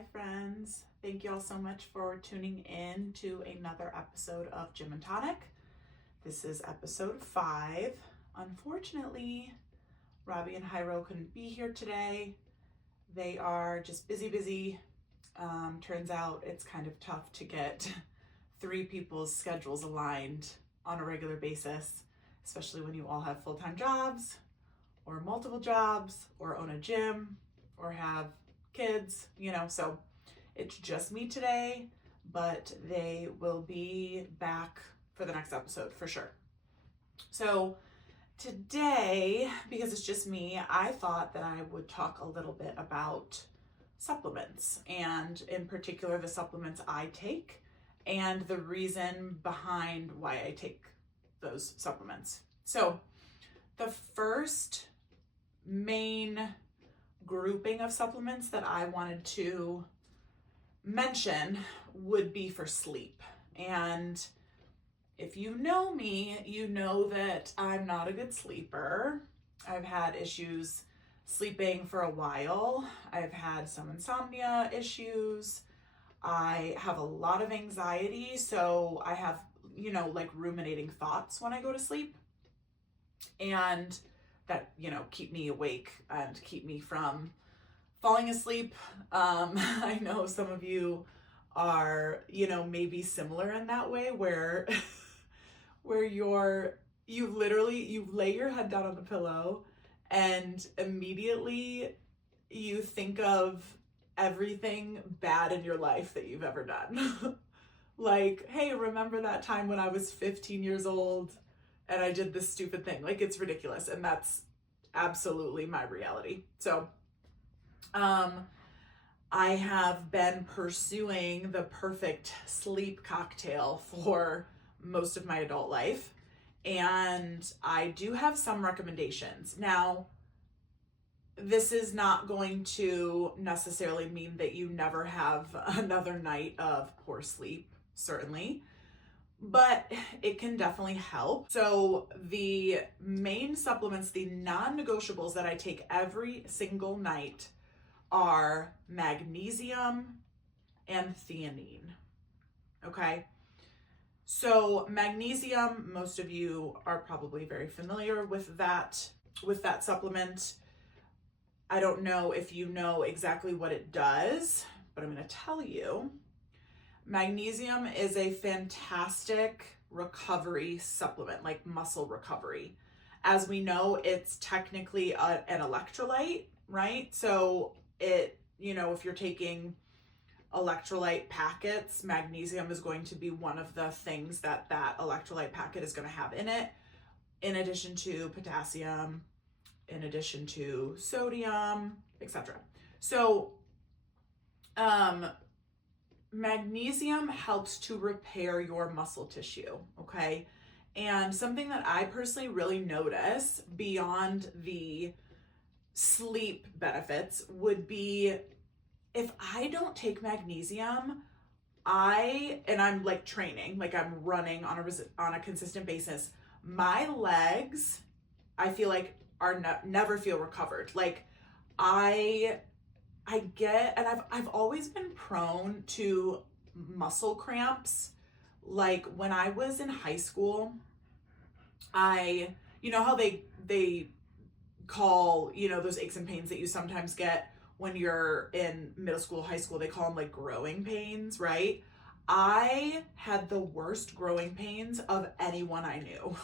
Hi friends, thank you all so much for tuning in to another episode of Gym and Tonic. This is episode 5. Unfortunately, Robbie and Jairo couldn't be here today. They are just busy. Turns out it's kind of tough to get 3 people's schedules aligned on a regular basis, especially when you all have full-time jobs or multiple jobs or own a gym or have kids, so it's just me today, but they will be back for the next episode for sure. So today, because it's just me, I thought that I would talk a little bit about supplements, and in particular the supplements I take and the reason behind why I take those supplements. So the first main grouping of supplements that I wanted to mention would be for sleep. And if you know me, you know that I'm not a good sleeper. I've had issues sleeping for a while. I've had some insomnia issues. I have a lot of anxiety, so I have, like ruminating thoughts when I go to sleep. And that, keep me awake and keep me from falling asleep. I know some of you are, maybe similar in that way where, where you lay your head down on the pillow and immediately you think of everything bad in your life that you've ever done. Like, hey, remember that time when I was 15 years old and I did this stupid thing? Like, it's ridiculous. And that's absolutely my reality. So, I have been pursuing the perfect sleep cocktail for most of my adult life. And I do have some recommendations. Now, this is not going to necessarily mean that you never have another night of poor sleep, certainly, but it can definitely help. So the main supplements, the non-negotiables that I take every single night are magnesium and theanine. Okay. So magnesium, most of you are probably very familiar with that supplement. I don't know if you know exactly what it does, but I'm going to tell you. Magnesium is a fantastic recovery supplement, like muscle recovery. As we know, it's technically an electrolyte, right? So it, if you're taking electrolyte packets, magnesium is going to be one of the things that electrolyte packet is going to have in it, in addition to potassium, in addition to sodium, etc. So, magnesium helps to repair your muscle tissue, okay? And something that I personally really notice beyond the sleep benefits would be if I don't take magnesium, I'm like training, like I'm running on a consistent basis, my legs, I feel like never feel recovered. Like I get, and I've always been prone to muscle cramps. Like when I was in high school, you know how they call, those aches and pains that you sometimes get when you're in middle school, high school, they call them like growing pains, right? I had the worst growing pains of anyone I knew,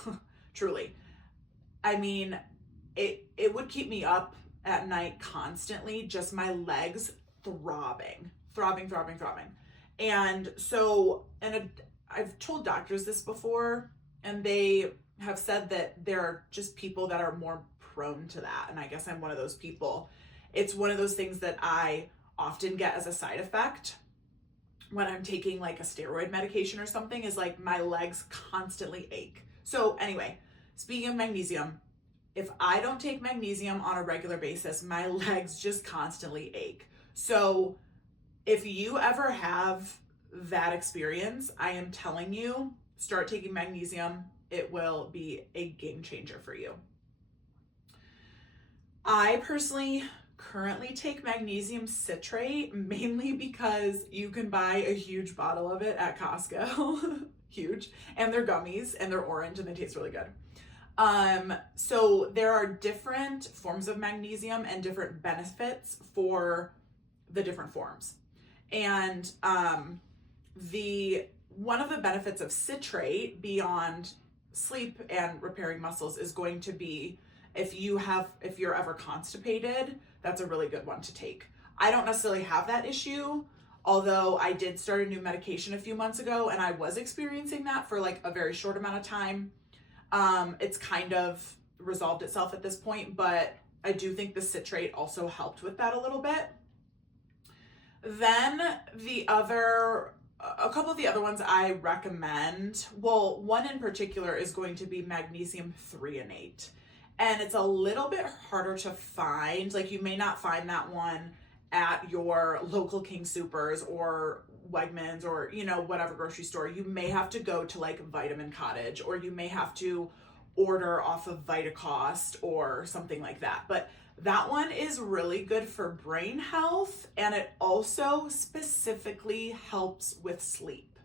truly. I mean, it would keep me up at night constantly, just my legs throbbing. And so, I've told doctors this before, and they have said that there are just people that are more prone to that. And I guess I'm one of those people. It's one of those things that I often get as a side effect when I'm taking like a steroid medication or something, is like my legs constantly ache. So anyway, speaking of magnesium, if I don't take magnesium on a regular basis, my legs just constantly ache. So if you ever have that experience, I am telling you, start taking magnesium. It will be a game changer for you. I personally currently take magnesium citrate, mainly because you can buy a huge bottle of it at Costco. Huge. And they're gummies and they're orange and they taste really good. So there are different forms of magnesium and different benefits for the different forms. And one of the benefits of citrate beyond sleep and repairing muscles is going to be if you're ever constipated, that's a really good one to take. I don't necessarily have that issue, although I did start a new medication a few months ago and I was experiencing that for like a very short amount of time. It's kind of resolved itself at this point, but I do think the citrate also helped with that a little bit. Then a couple of the other ones I recommend, well, one in particular is going to be magnesium threonate. And it's a little bit harder to find. Like, you may not find that one at your local King Soopers or Wegmans or, whatever grocery store. You may have to go to like Vitamin Cottage, or you may have to order off of Vitacost or something like that. But that one is really good for brain health, and it also specifically helps with sleep.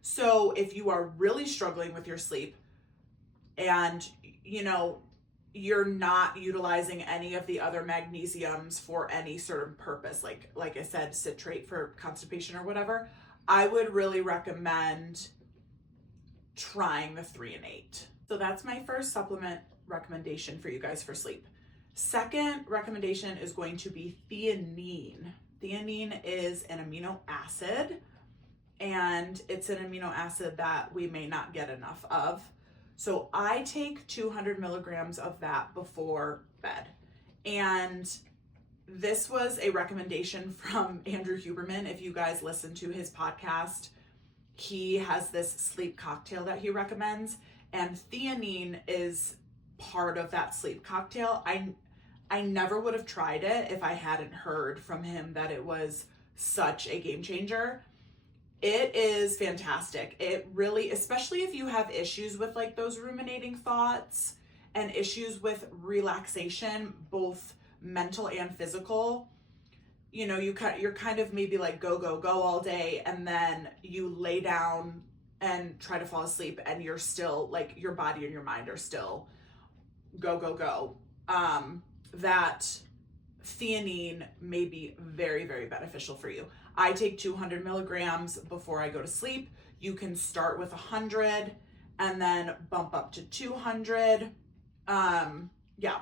So if you are really struggling with your sleep and, you're not utilizing any of the other magnesiums for any certain purpose, like I said, citrate for constipation or whatever, I would really recommend trying the threonate. So that's my first supplement recommendation for you guys for sleep. Second recommendation is going to be theanine. Theanine is an amino acid, and it's an amino acid that we may not get enough of. So I take 200 milligrams of that before bed. And this was a recommendation from Andrew Huberman. If you guys listen to his podcast, he has this sleep cocktail that he recommends, and theanine is part of that sleep cocktail. I never would have tried it if I hadn't heard from him that it was such a game changer. It is fantastic. It really, especially if you have issues with like those ruminating thoughts and issues with relaxation, both mental and physical, you're kind of maybe like go all day, and then you lay down and try to fall asleep and you're still like, your body and your mind are still go. That theanine may be very, very beneficial for you. I take 200 milligrams before I go to sleep. You can start with 100 and then bump up to 200.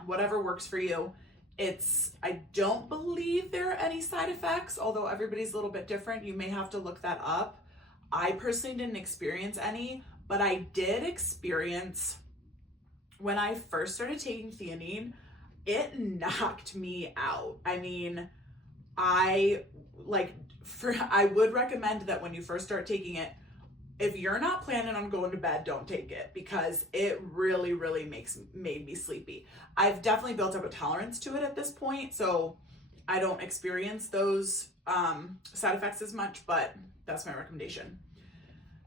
Whatever works for you. I don't believe there are any side effects, although everybody's a little bit different. You may have to look that up. I personally didn't experience any, but I did experience, when I first started taking theanine, it knocked me out. I mean, I would recommend that when you first start taking it, if you're not planning on going to bed, don't take it, because it really, really made me sleepy. I've definitely built up a tolerance to it at this point, so I don't experience those side effects as much, but that's my recommendation.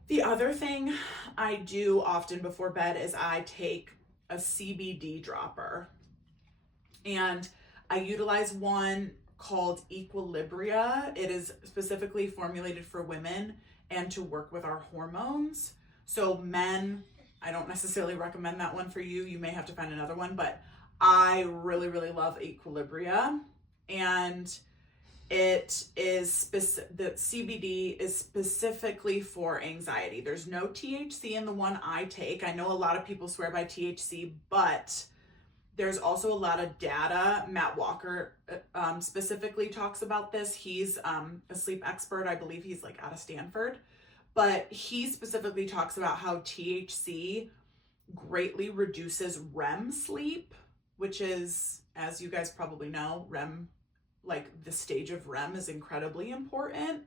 The other thing I do often before bed is I take a CBD dropper, and I utilize one called Equilibria. It is specifically formulated for women and to work with our hormones. So men, I don't necessarily recommend that one for you. You may have to find another one, but I really, really love Equilibria. And it is the CBD is specifically for anxiety. There's no THC in the one I take. I know a lot of people swear by THC, but there's also a lot of data. Matt Walker specifically talks about this. He's a sleep expert. I believe he's like out of Stanford, but he specifically talks about how THC greatly reduces REM sleep, which is, as you guys probably know, REM, like the stage of REM is incredibly important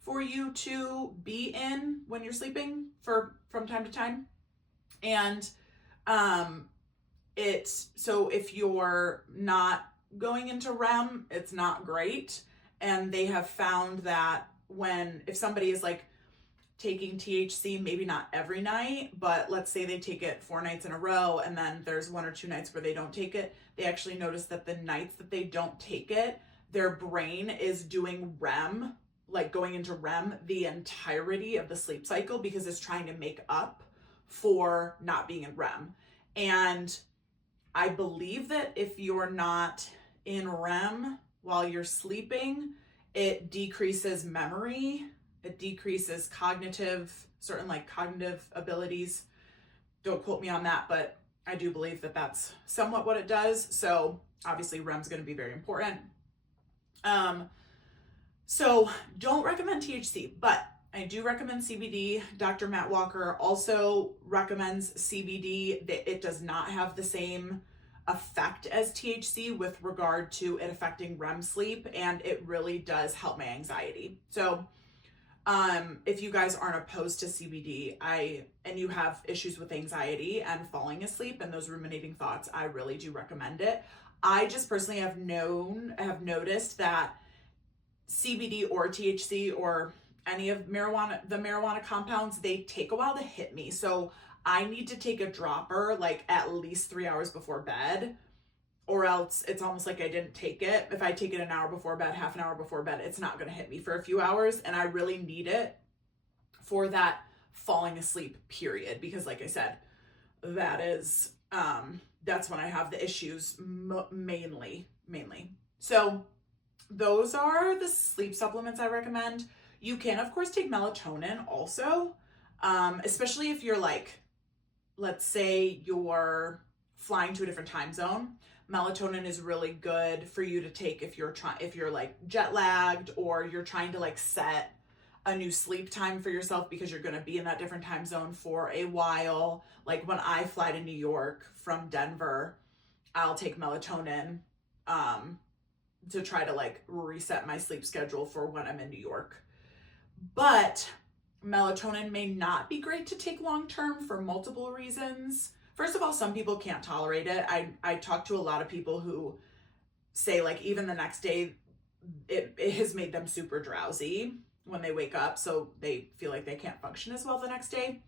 for you to be in when you're sleeping from time to time. And so if you're not going into REM, it's not great. And they have found that if somebody is like taking THC, maybe not every night, but let's say they take it 4 nights in a row and then there's 1 or 2 nights where they don't take it, they actually notice that the nights that they don't take it, their brain is doing REM, like going into REM the entirety of the sleep cycle because it's trying to make up for not being in REM. And I believe that if you're not in REM while you're sleeping, it decreases memory, it decreases certain cognitive abilities. Don't quote me on that, but I do believe that that's somewhat what it does. So obviously REM's going to be very important. So don't recommend THC, but I do recommend CBD. Dr. Matt Walker also recommends CBD. That it does not have the same effect as THC with regard to it affecting REM sleep, and it really does help my anxiety. So if you guys aren't opposed to CBD, and you have issues with anxiety and falling asleep and those ruminating thoughts, I really do recommend it. I just personally have noticed that CBD or THC or any of the marijuana compounds, they take a while to hit me. So I need to take a dropper like at least 3 hours before bed, or else it's almost like I didn't take it. If I take it an hour before bed, half an hour before bed, it's not going to hit me for a few hours. And I really need it for that falling asleep period. Because like I said, that is, that's when I have the issues mainly. So those are the sleep supplements I recommend. You can, of course, take melatonin also, especially if you're like, let's say you're flying to a different time zone. Melatonin is really good for you to take if you're like jet lagged, or you're trying to like set a new sleep time for yourself because you're going to be in that different time zone for a while. Like when I fly to New York from Denver, I'll take melatonin to try to like reset my sleep schedule for when I'm in New York. But melatonin may not be great to take long term for multiple reasons. First of all, some people can't tolerate it. I talk to a lot of people who say like even the next day, it has made them super drowsy when they wake up. So they feel like they can't function as well the next day.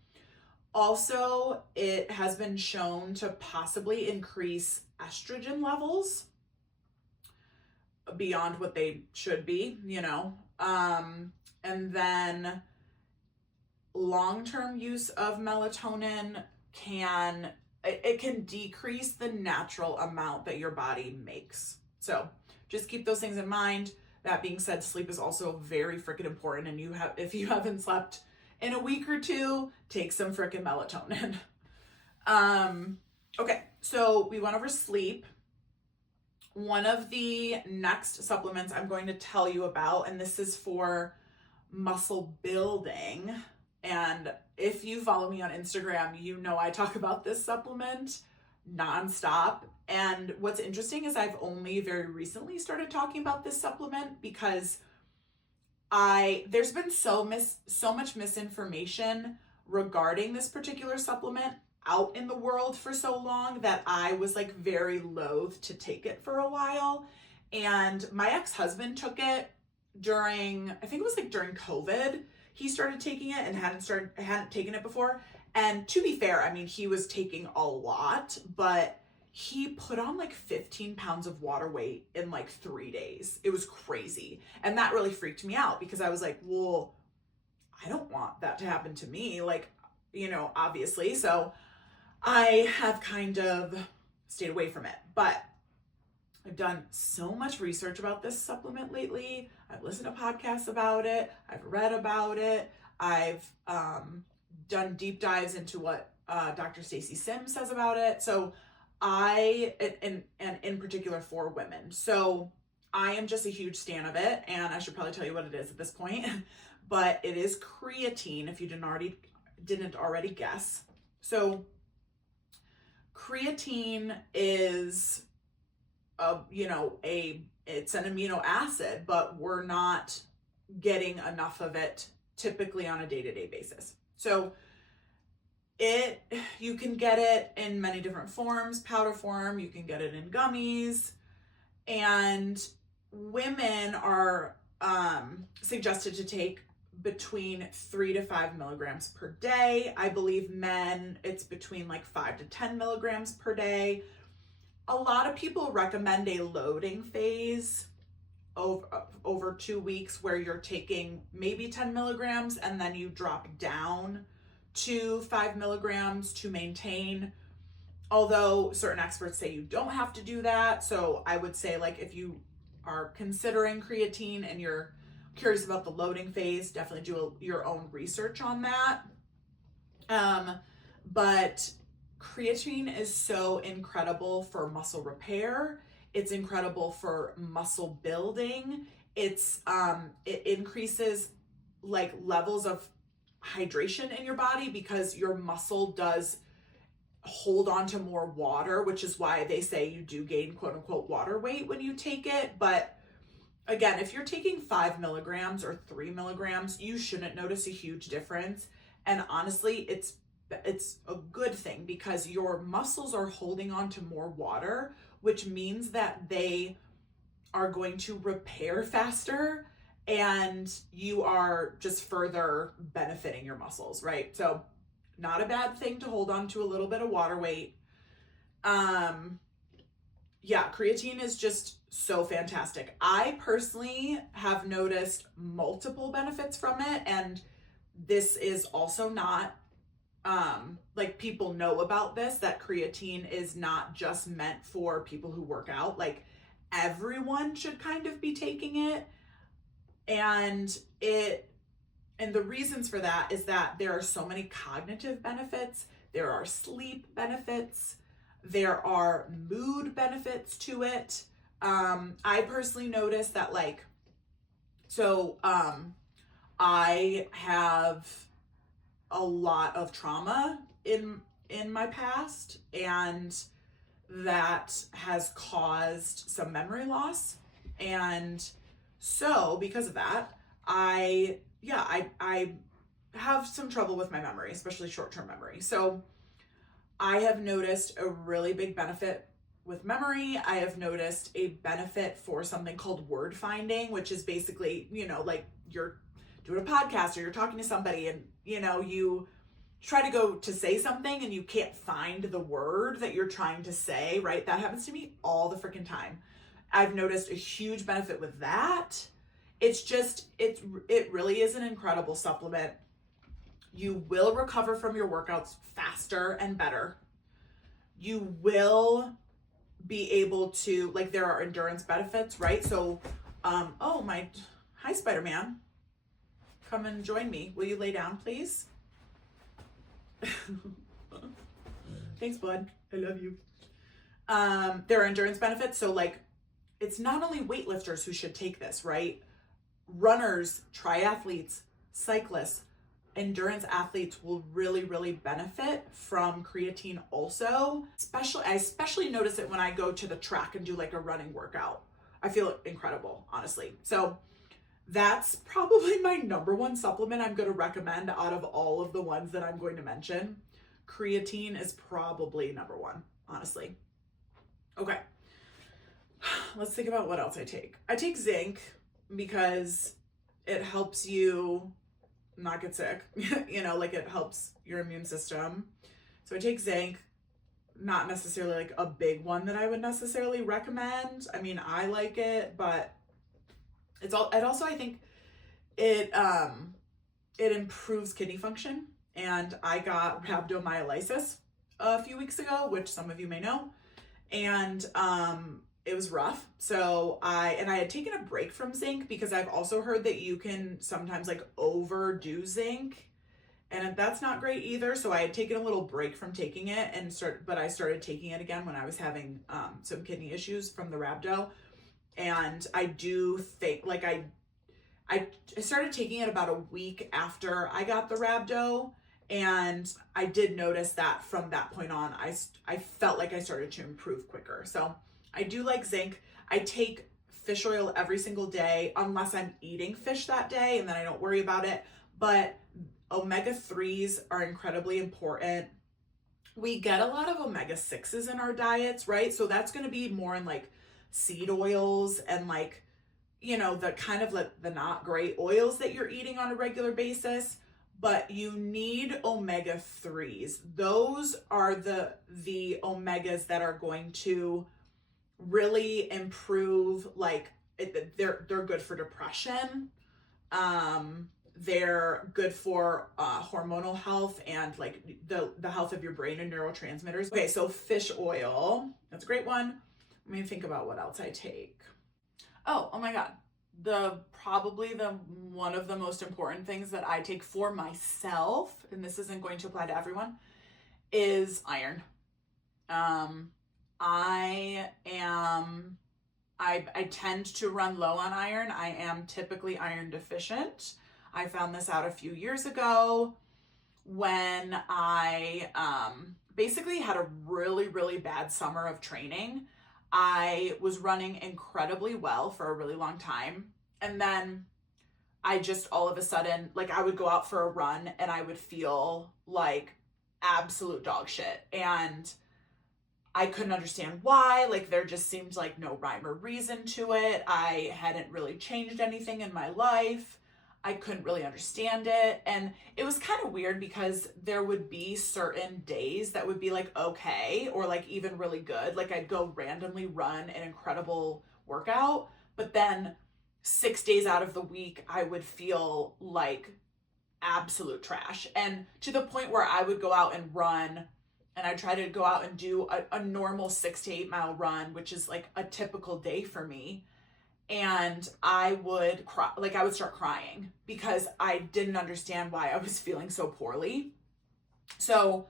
Also, it has been shown to possibly increase estrogen levels beyond what they should be, and then long-term use of melatonin can decrease the natural amount that your body makes. So just keep those things in mind. That being said, sleep is also very freaking important. And if you haven't slept in a week or two, take some freaking melatonin. Okay, so we went over sleep. One of the next supplements I'm going to tell you about, and this is for muscle building. And if you follow me on Instagram, you know I talk about this supplement nonstop. And what's interesting is I've only very recently started talking about this supplement because there's been so much misinformation regarding this particular supplement out in the world for so long that I was like very loath to take it for a while. And my ex-husband took it during COVID. He started taking it and hadn't taken it before. And to be fair, I mean, he was taking a lot, but he put on like 15 pounds of water weight in like 3 days. It was crazy. And that really freaked me out because I was like, well, I don't want that to happen to me. Like, obviously. So I have kind of stayed away from it, but I've done so much research about this supplement lately. I've listened to podcasts about it. I've read about it. I've done deep dives into what Dr. Stacy Sims says about it. So and in particular for women. So I am just a huge stan of it, and I should probably tell you what it is at this point, but it is creatine if you didn't already guess. So creatine is it's an amino acid, but we're not getting enough of it typically on a day-to-day basis. So you can get it in many different forms, powder form, you can get it in gummies, and women are suggested to take between 3 to 5 milligrams per day. I believe men, it's between like 5 to 10 milligrams per day. A lot of people recommend a loading phase over 2 weeks where you're taking maybe 10 milligrams and then you drop down to 5 milligrams to maintain. Although certain experts say you don't have to do that. So I would say, like, if you are considering creatine and you're curious about the loading phase, definitely do your own research on that. But creatine is so incredible for muscle repair. It's incredible for muscle building. It increases like levels of hydration in your body because your muscle does hold on to more water, which is why they say you do gain quote unquote water weight when you take it. But again, if you're taking 5 milligrams or 3 milligrams, you shouldn't notice a huge difference. And honestly, it's a good thing because your muscles are holding on to more water, which means that they are going to repair faster and you are just further benefiting your muscles, right? So not a bad thing to hold on to a little bit of water weight. Yeah, creatine is just so fantastic. I personally have noticed multiple benefits from it, and this is also not like, people know about this, that creatine is not just meant for people who work out. Like, everyone should kind of be taking it. And the reasons for that is that there are so many cognitive benefits, there are sleep benefits, there are mood benefits to it. I personally noticed that, like, so I have a lot of trauma in my past, and that has caused some memory loss. And so because of that, I have some trouble with my memory, especially short-term memory. So I have noticed a really big benefit with memory. I have noticed a benefit for something called word finding, which is basically, you know, like you're doing a podcast or you're talking to somebody and, you know, you try to go to say something and you can't find the word that you're trying to say, right? That happens to me all the freaking time. I've noticed a huge benefit with that. It's just, it really is an incredible supplement. You will recover from your workouts faster and better. You will be able to, like, there are endurance benefits, right? So, hi, Spider-Man. Come and join me. Will you lay down, please? Thanks, bud. I love you. There are endurance benefits. So, like, it's not only weightlifters who should take this, right? Runners, triathletes, cyclists, endurance athletes will really, really benefit from creatine also. I especially notice it when I go to the track and do like a running workout. I feel incredible, honestly. So that's probably my number one supplement I'm going to recommend out of all of the ones that I'm going to mention. Creatine is probably number one, honestly. Okay. Let's think about what else I take. I take zinc because it helps you not get sick. You know, like, it helps your immune system. So I take zinc, not necessarily like a big one that I would necessarily recommend. I mean, I like it, but it also, I think it improves kidney function. And I got rhabdomyolysis a few weeks ago, which some of you may know. And it was rough. So I had taken a break from zinc because I've also heard that you can sometimes like overdo zinc, and that's not great either. So I had taken a little break from taking it but I started taking it again when I was having some kidney issues from the rhabdo. And I do think, like, I started taking it about a week after I got the rhabdo, and I did notice that from that point on, I felt like I started to improve quicker. So I do like zinc. I take fish oil every single day unless I'm eating fish that day, and then I don't worry about it. But omega-3s are incredibly important. We get a lot of omega-6s in our diets, right? So that's going to be more in like seed oils and like you know, the kind of like the not great oils that you're eating on a regular basis, but you need omega-3s. Those are the omegas that are going to really improve, like they're good for depression. They're good for hormonal health and like the health of your brain and neurotransmitters. Okay, so fish oil, that's a great one. Let me think about what else I take. Oh my God. Probably one of the most important things that I take for myself, and this isn't going to apply to everyone, is iron. I tend to run low on iron. I am typically iron deficient. I found this out a few years ago when I basically had a really, really bad summer of training. I was running incredibly well for a really long time. And then I just all of a sudden, like I would go out for a run and I would feel like absolute dog shit. And I couldn't understand why. Like there just seemed like no rhyme or reason to it. I hadn't really changed anything in my life. I couldn't really understand it. And it was kind of weird because there would be certain days that would be like okay, or like even really good. Like I'd go randomly run an incredible workout, but then 6 days out of the week, I would feel like absolute trash. And to the point where I would go out and run, and I try to go out and do a normal 6 to 8 mile run, which is like a typical day for me. And I would cry, like I would start crying because I didn't understand why I was feeling so poorly. So,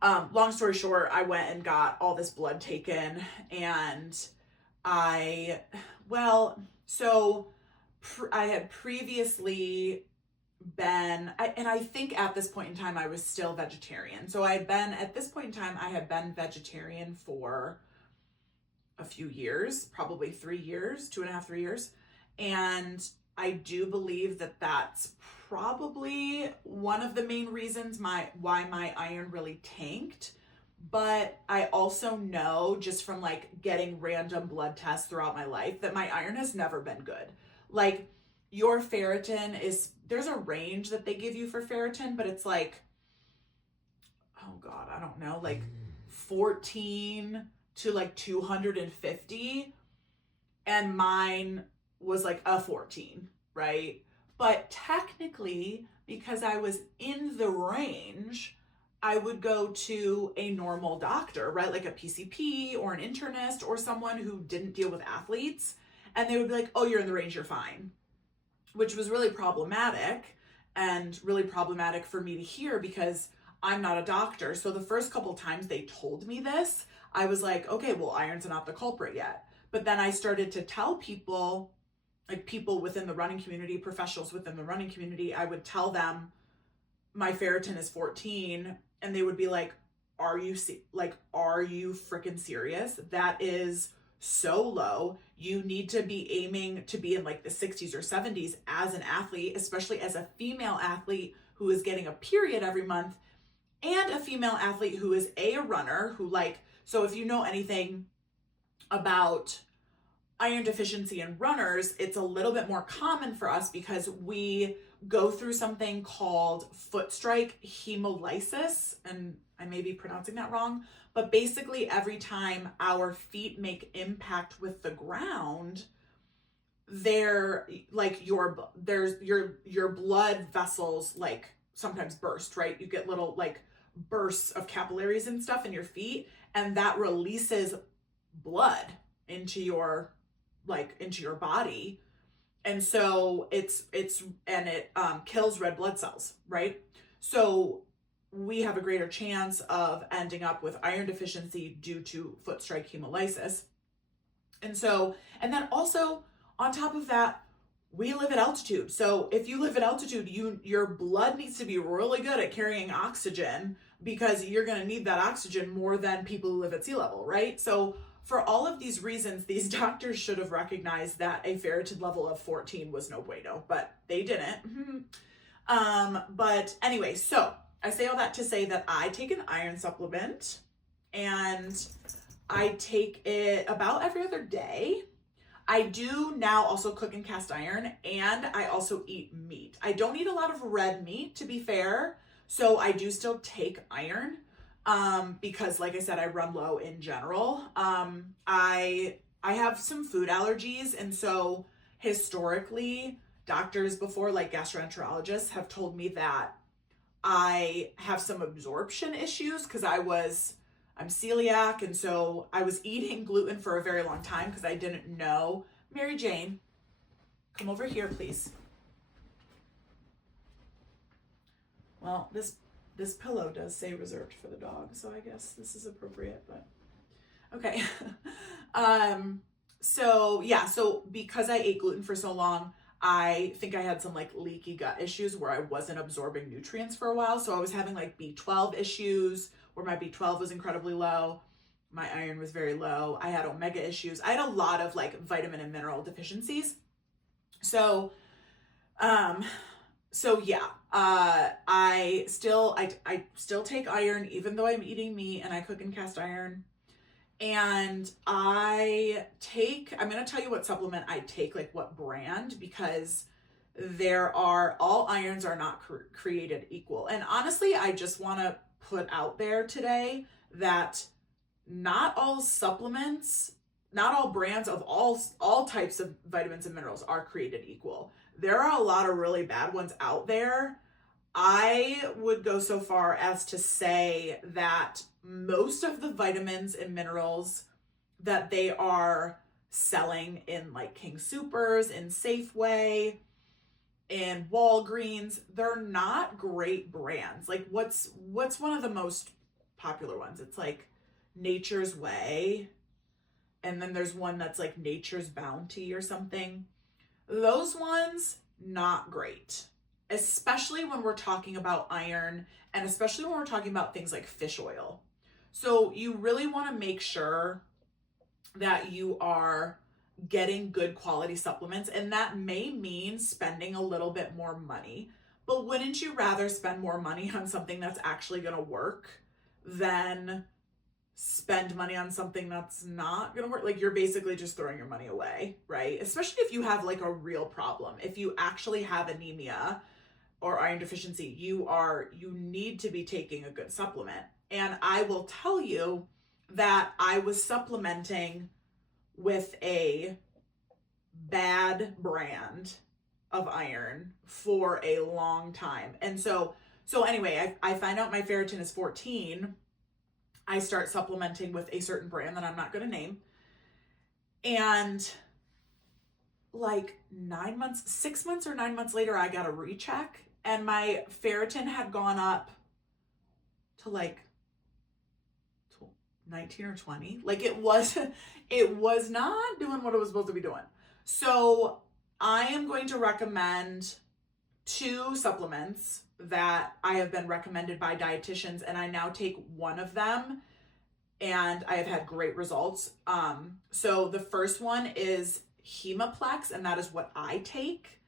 long story short, I went and got all this blood taken, and I had previously been, and I think at this point in time, I was still vegetarian. So at this point in time, I had been vegetarian for a few years, probably 3 years, 2.5, 3 years. And I do believe that that's probably one of the main reasons why my iron really tanked. But I also know just from like getting random blood tests throughout my life that my iron has never been good. Like your ferritin there's a range that they give you for ferritin, but it's like, oh God, I don't know, like 14 to like 250, and mine was like a 14, right? But technically, because I was in the range, I would go to a normal doctor, right? Like a PCP or an internist or someone who didn't deal with athletes, and they would be like, oh, you're in the range, you're fine, which was really problematic, and really problematic for me to hear because I'm not a doctor. So the first couple times they told me this, I was like, okay, well, iron's not the culprit yet. But then I started to tell people, like people within the running community, professionals within the running community, I would tell them my ferritin is 14, and they would be like, are you freaking serious? That is so low. You need to be aiming to be in like the 60s or 70s as an athlete, especially as a female athlete who is getting a period every month, and a female athlete who is a runner who so if you know anything about iron deficiency in runners, it's a little bit more common for us because we go through something called foot strike hemolysis, and I may be pronouncing that wrong, but basically every time our feet make impact with the ground, your blood vessels like sometimes burst, right? You get little like bursts of capillaries and stuff in your feet, and that releases blood into your body. And so it kills red blood cells, right? So we have a greater chance of ending up with iron deficiency due to foot strike hemolysis. And then also on top of that, we live at altitude. So if you live at altitude, your blood needs to be really good at carrying oxygen because you're going to need that oxygen more than people who live at sea level, right? So for all of these reasons, these doctors should have recognized that a ferritin level of 14 was no bueno, but they didn't. But anyway, so I say all that to say that I take an iron supplement, and I take it about every other day. I do now also cook in cast iron, and I also eat meat. I don't eat a lot of red meat, to be fair. So I do still take iron, because like I said, I run low in general. I have some food allergies. And so historically, doctors before, like gastroenterologists, have told me that I have some absorption issues because I'm celiac. And so I was eating gluten for a very long time because I didn't know. Mary Jane, come over here, please. Well, this pillow does say reserved for the dog, so I guess this is appropriate, but okay. So yeah, so because I ate gluten for so long, I think I had some like leaky gut issues where I wasn't absorbing nutrients for a while. So I was having like B12 issues where my B12 was incredibly low. My iron was very low. I had omega issues. I had a lot of like vitamin and mineral deficiencies. So, yeah, I still take iron even though I'm eating meat and I cook in cast iron. And I'm going to tell you what supplement I take, like what brand, because all irons are not created equal. And honestly, I just want to put out there today that not all supplements, not all brands of all types of vitamins and minerals are created equal. There are a lot of really bad ones out there. I would go so far as to say that most of the vitamins and minerals that they are selling in like King Soopers, in Safeway, in Walgreens, they're not great brands. Like what's one of the most popular ones? It's like Nature's Way. And then there's one that's like Nature's Bounty or something. Those ones, not great. Especially when we're talking about iron, and especially when we're talking about things like fish oil. So you really want to make sure that you are getting good quality supplements, and that may mean spending a little bit more money. But wouldn't you rather spend more money on something that's actually going to work than spend money on something that's not going to work? Like you're basically just throwing your money away, right? Especially if you have like a real problem. If you actually have anemia or iron deficiency, you need to be taking a good supplement. And I will tell you that I was supplementing with a bad brand of iron for a long time. And so anyway, I find out my ferritin is 14. I start supplementing with a certain brand that I'm not going to name. And like 6 months or 9 months later, I got a recheck and my ferritin had gone up to like 19 or 20. Like it was not doing what it was supposed to be doing. So I am going to recommend 2 supplements that I have been recommended by dietitians, and I now take one of them and I have had great results. So the first one is Hemaplex, and that is what I take.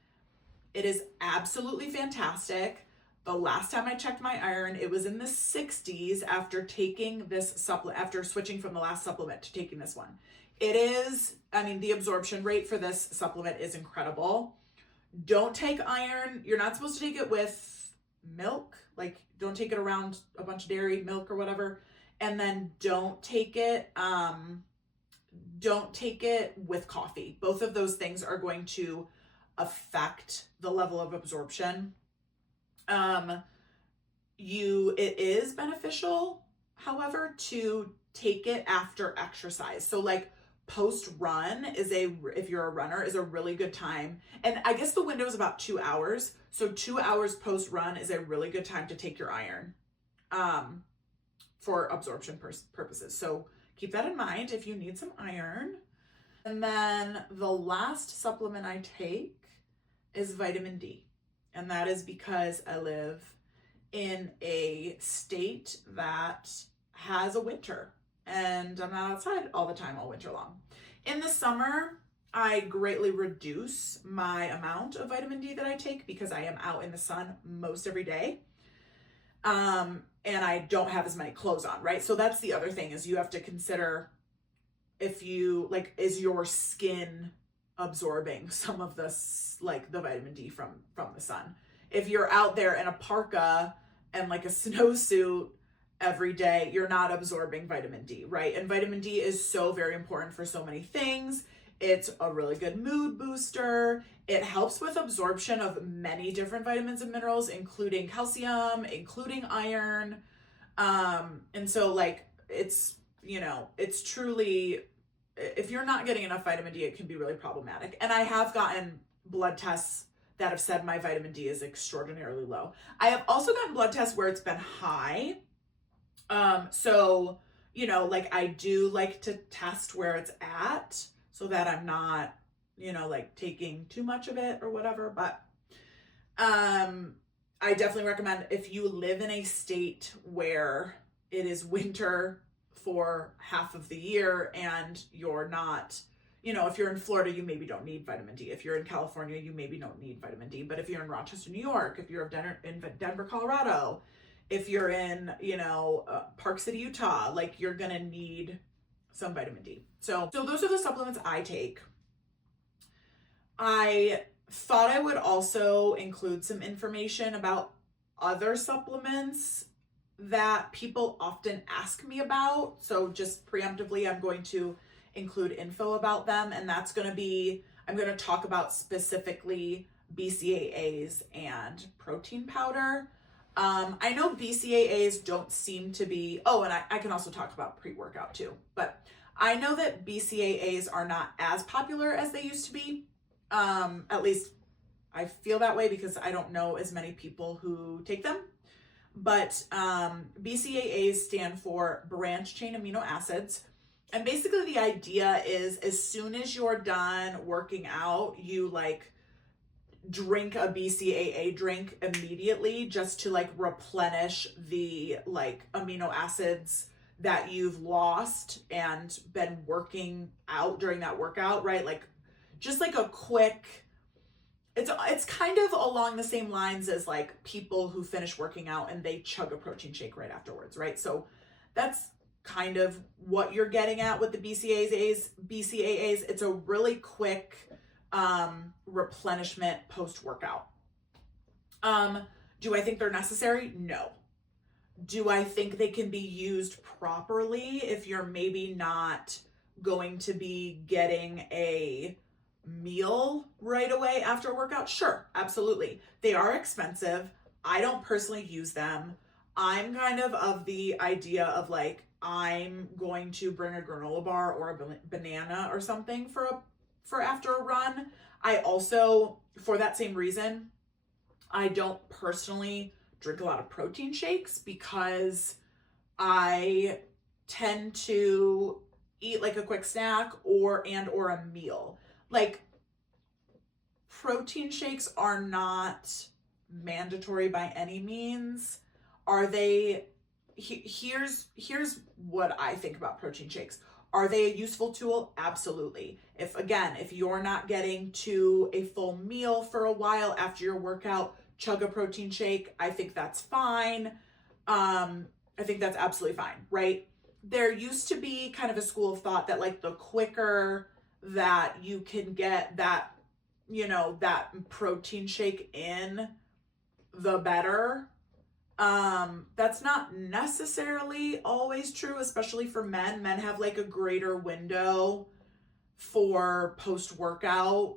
It is absolutely fantastic. The last time I checked my iron, it was in the 60s after taking this supplement, after switching from the last supplement to taking this one. The absorption rate for this supplement is incredible. Don't take iron. You're not supposed to take it with milk. Like don't take it around a bunch of dairy milk or whatever. And then don't take it with coffee. Both of those things are going to affect the level of absorption. It is beneficial, however, to take it after exercise. So like post run if you're a runner, is a really good time. And I guess the window is about 2 hours. So 2 hours post run is a really good time to take your iron, for absorption purposes. So keep that in mind if you need some iron. And then the last supplement I take is vitamin D. And that is because I live in a state that has a winter and I'm not outside all the time all winter long. In the summer, I greatly reduce my amount of vitamin D that I take because I am out in the sun most every day. And I don't have as many clothes on, right? So that's the other thing, is you have to consider if you is your skin absorbing some of this, like the vitamin D from the sun. If you're out there in a parka and like a snowsuit every day, you're not absorbing vitamin D, right? And vitamin D is so very important for so many things. It's a really good mood booster. It helps with absorption of many different vitamins and minerals, including calcium, including iron. And so like, it's, you know, it's truly, if you're not getting enough vitamin D, it can be really problematic. And I have gotten blood tests that have said my vitamin D is extraordinarily low. I have also gotten blood tests where it's been high. So, you know, like I do like to test where it's at so that I'm not, you know, like taking too much of it or whatever. But, I definitely recommend if you live in a state where it is winter for half of the year and you're not, you know, if you're in Florida, you maybe don't need vitamin D. If you're in California, you maybe don't need vitamin D. But if you're in Rochester, New York, if you're in Denver, Colorado, if you're in, you know, Park City, Utah, like you're going to need some vitamin D. So those are the supplements I take. I thought I would also include some information about other supplements that people often ask me about. So just preemptively, I'm going to include info about them. And that's going to be, I'm going to talk about specifically BCAAs and protein powder. I know BCAAs don't seem to be, oh, and I can also talk about pre-workout too, but I know that BCAAs are not as popular as they used to be. At least I feel that way because I don't know as many people who take them. But BCAAs stand for branched chain amino acids. And basically the idea is as soon as you're done working out, you like drink a BCAA drink immediately just to like replenish the like amino acids that you've lost and been working out during that workout, right? Like just like a quick, it's kind of along the same lines as like people who finish working out and they chug a protein shake right afterwards, right? So that's kind of what you're getting at with the BCAAs. It's a really quick replenishment post-workout. Do I think they're necessary? No. Do I think they can be used properly if you're maybe not going to be getting a meal right away after a workout? Sure, absolutely. They are expensive. I don't personally use them. I'm kind of the idea of like, I'm going to bring a granola bar or a banana or something for after a run. I also, for that same reason, I don't personally drink a lot of protein shakes because I tend to eat like a quick snack or a meal. Like protein shakes are not mandatory by any means. Are they? Here's what I think about protein shakes. Are they a useful tool? Absolutely. If you're not getting to a full meal for a while after your workout, chug a protein shake. I think that's fine. I think that's absolutely fine, right? There used to be kind of a school of thought that like the quicker that you can get that, you know, that protein shake in, the better. That's not necessarily always true, especially for men. Men have like a greater window for post-workout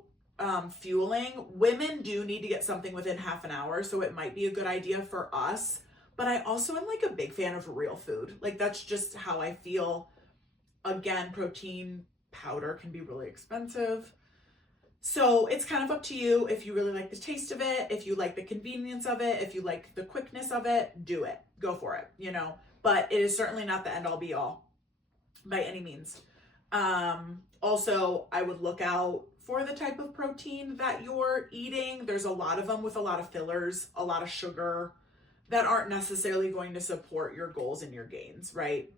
fueling. Women do need to get something within half an hour, so it might be a good idea for us. But I also am like a big fan of real food. Like that's just how I feel. Again, protein powder can be really expensive. So it's kind of up to you if you really like the taste of it, if you like the convenience of it, if you like the quickness of it, do it. Go for it, you know. But it is certainly not the end all be all by any means. Also, I would look out for the type of protein that you're eating. There's a lot of them with a lot of fillers, a lot of sugar that aren't necessarily going to support your goals and your gains, right?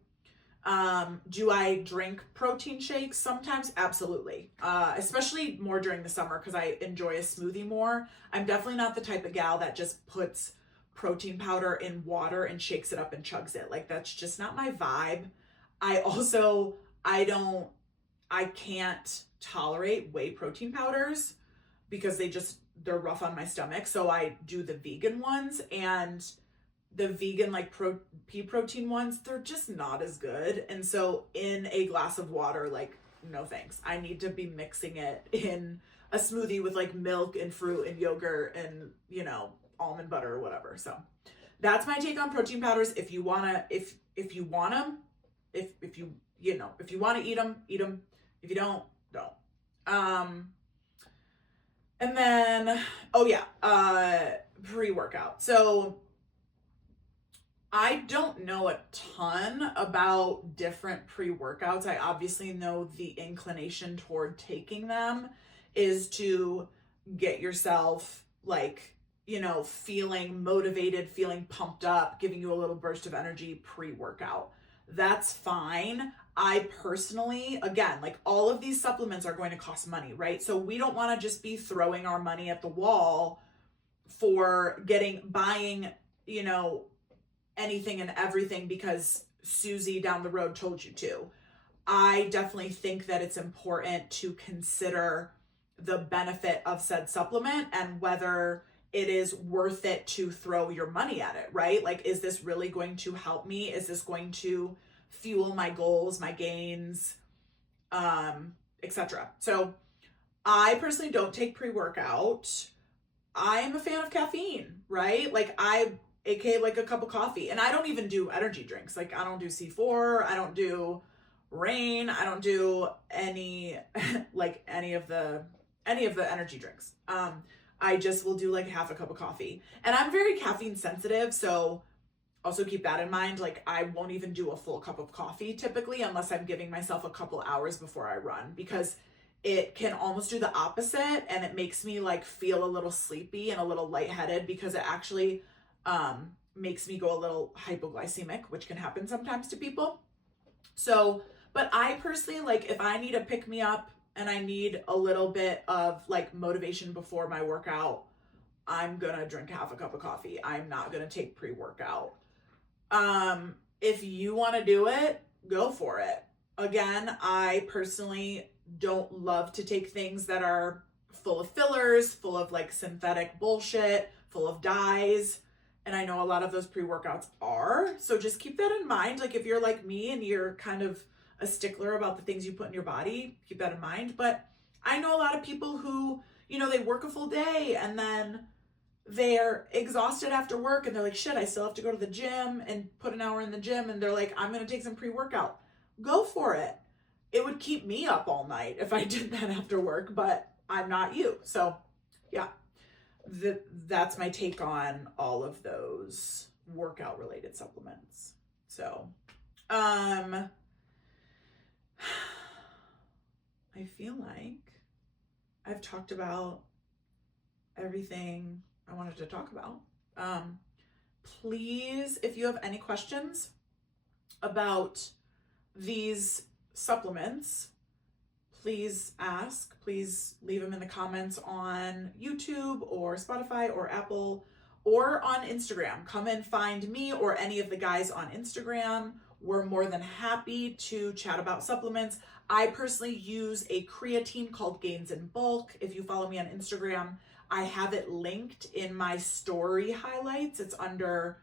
Do I drink protein shakes sometimes? Absolutely. Especially more during the summer because I enjoy a smoothie more. I'm definitely not the type of gal that just puts protein powder in water and shakes it up and chugs it. Like that's just not my vibe. I I can't tolerate whey protein powders because they're rough on my stomach. So I do the vegan ones, and the vegan like pea protein ones, they're just not as good. And so in a glass of water, like, no thanks. I need to be mixing it in a smoothie with like milk and fruit and yogurt and, you know, almond butter or whatever. So that's my take on protein powders. If you want to, if you want them, if you, you know, if you want to eat them, eat them. If you don't, don't. And then, oh yeah, pre-workout. So I don't know a ton about different pre-workouts. I obviously know the inclination toward taking them is to get yourself like, you know, feeling motivated, feeling pumped up, giving you a little burst of energy pre-workout. That's fine. I personally, again, like all of these supplements are going to cost money, right? So we don't want to just be throwing our money at the wall for buying, you know, anything and everything because Susie down the road told you to. I definitely think that it's important to consider the benefit of said supplement and whether it is worth it to throw your money at it, right? Like, is this really going to help me? Is this going to fuel my goals, my gains, etc. So I personally don't take pre-workout. I am a fan of caffeine, right? Like aka like a cup of coffee. And I don't even do energy drinks. Like I don't do C4, I don't do Rain, I don't do any like any of the energy drinks. I just will do like half a cup of coffee. And I'm very caffeine sensitive, so also keep that in mind. Like I won't even do a full cup of coffee typically unless I'm giving myself a couple hours before I run, because it can almost do the opposite and it makes me like feel a little sleepy and a little lightheaded because it actually makes me go a little hypoglycemic, which can happen sometimes to people. So, but I personally, like if I need a pick me up and I need a little bit of like motivation before my workout, I'm gonna drink half a cup of coffee. I'm not gonna take pre-workout. If you want to do it, go for it. Again, I personally don't love to take things that are full of fillers, full of like synthetic bullshit, full of dyes. And I know a lot of those pre-workouts are. So just keep that in mind. Like if you're like me and you're kind of a stickler about the things you put in your body, keep that in mind. But I know a lot of people who, you know, they work a full day and then they're exhausted after work and they're like, shit, I still have to go to the gym and put an hour in the gym. And they're like, I'm going to take some pre-workout. Go for it. It would keep me up all night if I did that after work, but I'm not you. So yeah, that's my take on all of those workout related supplements. So, I feel like I've talked about everything I wanted to talk about. Please, if you have any questions about these supplements, please ask. Please leave them in the comments on YouTube or Spotify or Apple or on Instagram. Come and find me or any of the guys on Instagram. We're more than happy to chat about supplements. I personally use a creatine called Gains in Bulk. If you follow me on Instagram, I have it linked in my story highlights. It's under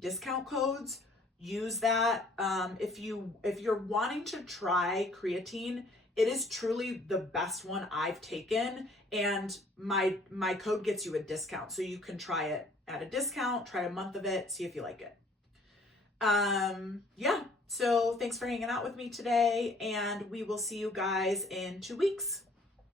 discount codes. Use that. If you're wanting to try creatine, it is truly the best one I've taken, and my code gets you a discount, so you can try it at a discount, try a month of it, see if you like it. Yeah, so thanks for hanging out with me today, and we will see you guys in 2 weeks.